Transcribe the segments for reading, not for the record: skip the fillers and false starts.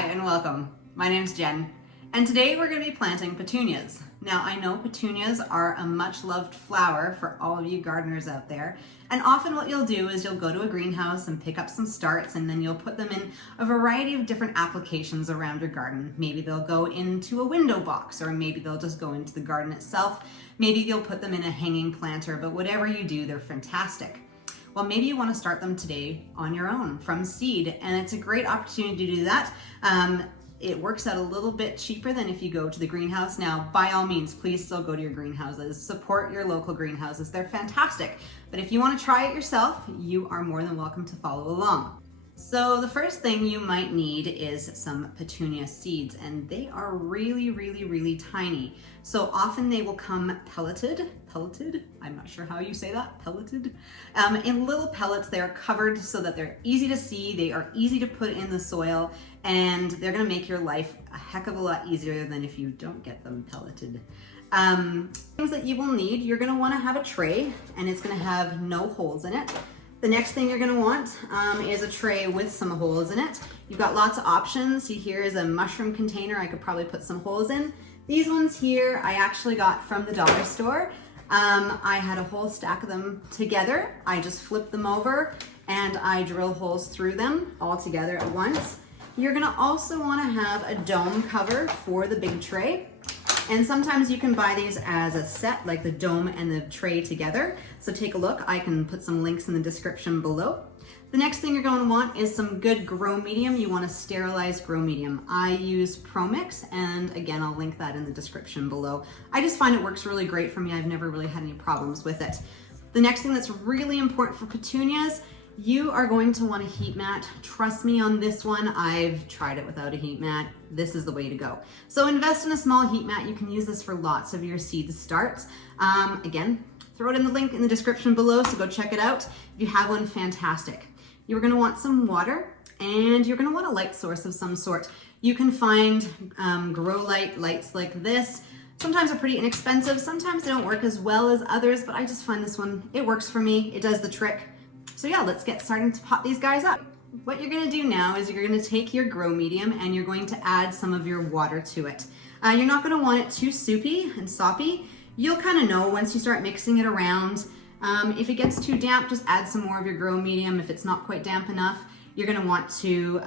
Hi and welcome. My name's Jen, and today we're going to be planting petunias. Now I know petunias are a much loved flower for all of you gardeners out there, and often what you'll do is you'll go to a greenhouse and pick up some starts, and then you'll put them in a variety of different applications around your garden. Maybe they'll go into a window box, or maybe they'll just go into the garden itself. Maybe you'll put them in a hanging planter, but whatever you do, they're fantastic. Well, maybe you want to start them today on your own from seed, and it's a great opportunity to do that. It works out a little bit cheaper than if you go to the greenhouse. Now, by all means, please still go to your greenhouses. Support your local greenhouses. They're fantastic. But if you want to try it yourself, you are more than welcome to follow along. So the first thing you might need is some petunia seeds, and they are really tiny. So often they will come pelleted, I'm not sure how you say that, pelleted, in little pellets. They're covered so that they're easy to see, they are easy to put in the soil, and they're gonna make your life a heck of a lot easier than if you don't get them pelleted. Things that you will need, you're gonna wanna have a tray, and it's gonna have no holes in it. The next thing you're gonna want is a tray with some holes in it. You've got lots of options. See, here is a mushroom container I could probably put some holes in. These ones here I actually got from the dollar store. I had a whole stack of them together. I just flipped them over and I drill holes through them all together at once. You're gonna also wanna have a dome cover for the big tray. And sometimes you can buy these as a set, like the dome and the tray together. So take a look. I can put some links in the description below. The next thing you're going to want is some good grow medium. You want a sterilized grow medium. I use Promix, and again, I'll link that in the description below. I just find it works really great for me. I've never really had any problems with it. The next thing that's really important for petunias, you are going to want a heat mat. Trust me on this one. I've tried it without a heat mat. This is the way to go. So invest in a small heat mat. You can use this for lots of your seed starts. Again, throw it in the link in the description below, so go check it out. If you have one, fantastic. You're gonna want some water, and you're gonna want a light source of some sort. You can find grow lights like this. Sometimes they're pretty inexpensive. Sometimes they don't work as well as others, but I just find this one, it works for me. It does the trick. So yeah, let's get started to pot these guys up. What you're gonna do now is you're gonna take your grow medium and you're going to add some of your water to it. You're not gonna want it too soupy and soppy. You'll kind of know once you start mixing it around. If it gets too damp, just add some more of your grow medium. If it's not quite damp enough, you're gonna want to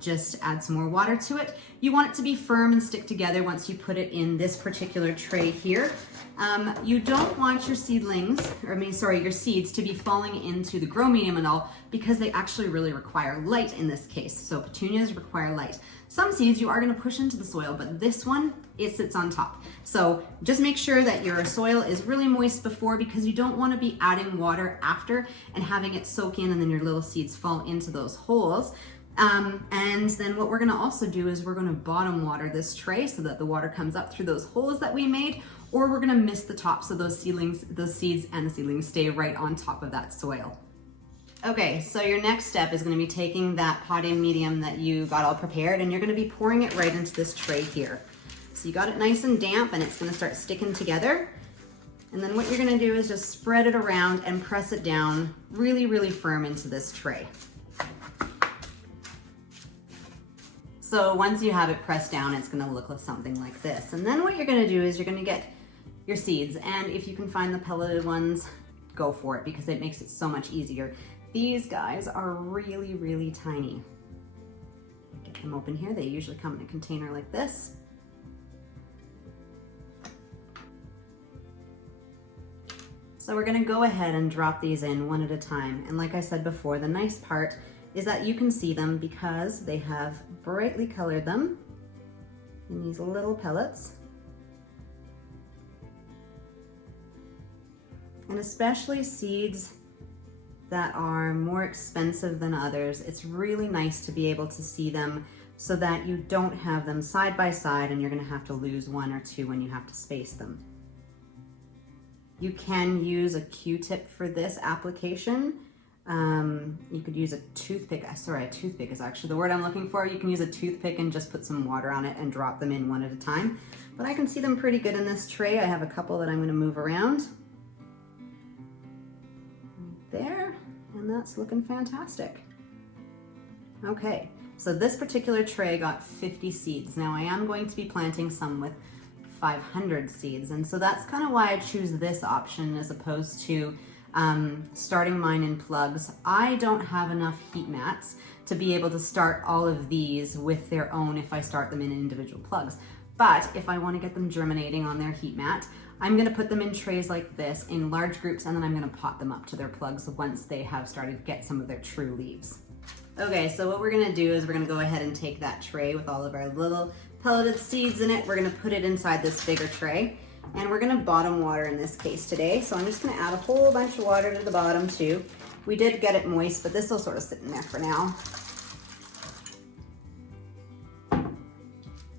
just add some more water to it. You want it to be firm and stick together once you put it in this particular tray here. You don't want your your seeds to be falling into the grow medium at all, because they actually really require light in this case. So petunias require light. Some seeds you are gonna push into the soil, but this one, it sits on top. So just make sure that your soil is really moist before, because you don't wanna be adding water after and having it soak in and then your little seeds fall into those holes. And then what we're gonna also do is we're gonna bottom water this tray so that the water comes up through those holes that we made, or we're gonna miss the tops of those seeds and the seedlings stay right on top of that soil. Okay, so your next step is gonna be taking that potting medium that you got all prepared, and you're gonna be pouring it right into this tray here. So you got it nice and damp, and it's gonna start sticking together. And then what you're gonna do is just spread it around and press it down really firm into this tray. So once you have it pressed down, it's gonna look like something like this. And then what you're gonna do is you're gonna get your seeds, and if you can find the pelleted ones, go for it, because it makes it so much easier. These guys are really tiny. Get them open here. They usually come in a container like this. So we're gonna go ahead and drop these in one at a time. And like I said before, the nice part is that you can see them because they have brightly colored them in these little pellets. And especially seeds that are more expensive than others, it's really nice to be able to see them so that you don't have them side by side and you're gonna have to lose one or two when you have to space them. You can use a Q-tip for this application. You could use a toothpick. Sorry, a toothpick is actually the word I'm looking for. You can use a toothpick and just put some water on it and drop them in one at a time. But I can see them pretty good in this tray. I have a couple that I'm gonna move around. There, and that's looking fantastic. Okay, So this particular tray got 50 seeds. Now I am going to be planting some with 500 seeds, and so that's kind of why I choose this option as opposed to starting mine in plugs. I don't have enough heat mats to be able to start all of these with their own if I start them in individual plugs. But if I want to get them germinating on their heat mat, I'm going to put them in trays like this in large groups, and then I'm going to pot them up to their plugs once they have started to get some of their true leaves. Okay, so what we're going to do is we're going to go ahead and take that tray with all of our little pelleted seeds in it. We're going to put it inside this bigger tray, and we're going to bottom water in this case today. So I'm just going to add a whole bunch of water to the bottom too. We did get it moist, but this will sort of sit in there for now.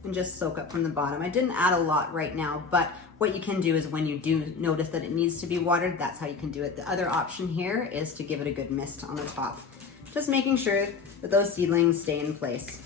And just soak up from the bottom. I didn't add a lot right now, but what you can do is when you do notice that it needs to be watered, that's how you can do it. The other option here is to give it a good mist on the top. Just making sure that those seedlings stay in place.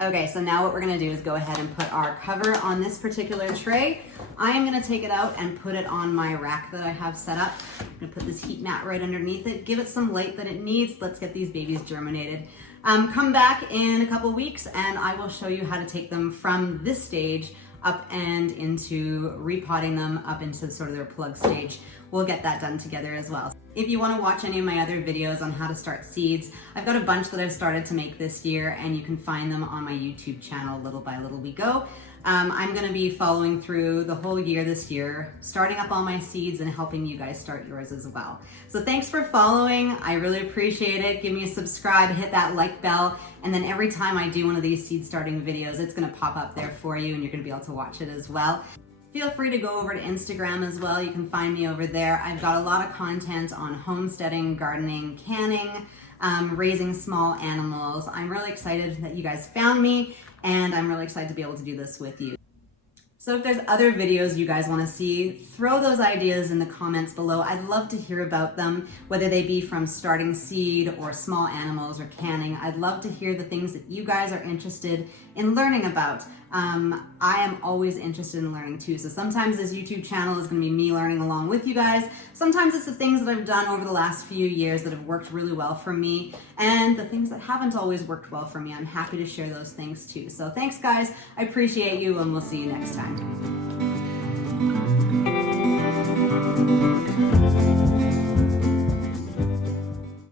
Okay, so now what we're gonna do is go ahead and put our cover on this particular tray. I am gonna take it out and put it on my rack that I have set up. I'm gonna put this heat mat right underneath it, give it some light that it needs. Let's get these babies germinated. Come back in a couple weeks and I will show you how to take them from this stage up and into repotting them up into sort of their plug stage. We'll get that done together as well. If you want to watch any of my other videos on how to start seeds, I've got a bunch that I've started to make this year, and you can find them on my YouTube channel. Little by little we go. I'm going to be following through the whole year this year, starting up all my seeds and helping you guys start yours as well. So thanks for following. I really appreciate it. Give me a subscribe, hit that like bell, and then every time I do one of these seed starting videos, it's going to pop up there for you and you're going to be able to watch it as well. Feel free to go over to Instagram as well. You can find me over there. I've got a lot of content on homesteading, gardening, canning, raising small animals. I'm really excited that you guys found me, and I'm really excited to be able to do this with you. So if there's other videos you guys want to see, throw those ideas in the comments below. I'd love to hear about them, whether they be from starting seed or small animals or canning. I'd love to hear the things that you guys are interested in learning about. I am always interested in learning too. So sometimes this YouTube channel is going to be me learning along with you guys. Sometimes it's the things that I've done over the last few years that have worked really well for me, and the things that haven't always worked well for me. I'm happy to share those things too. So thanks guys. I appreciate you, and we'll see you next time.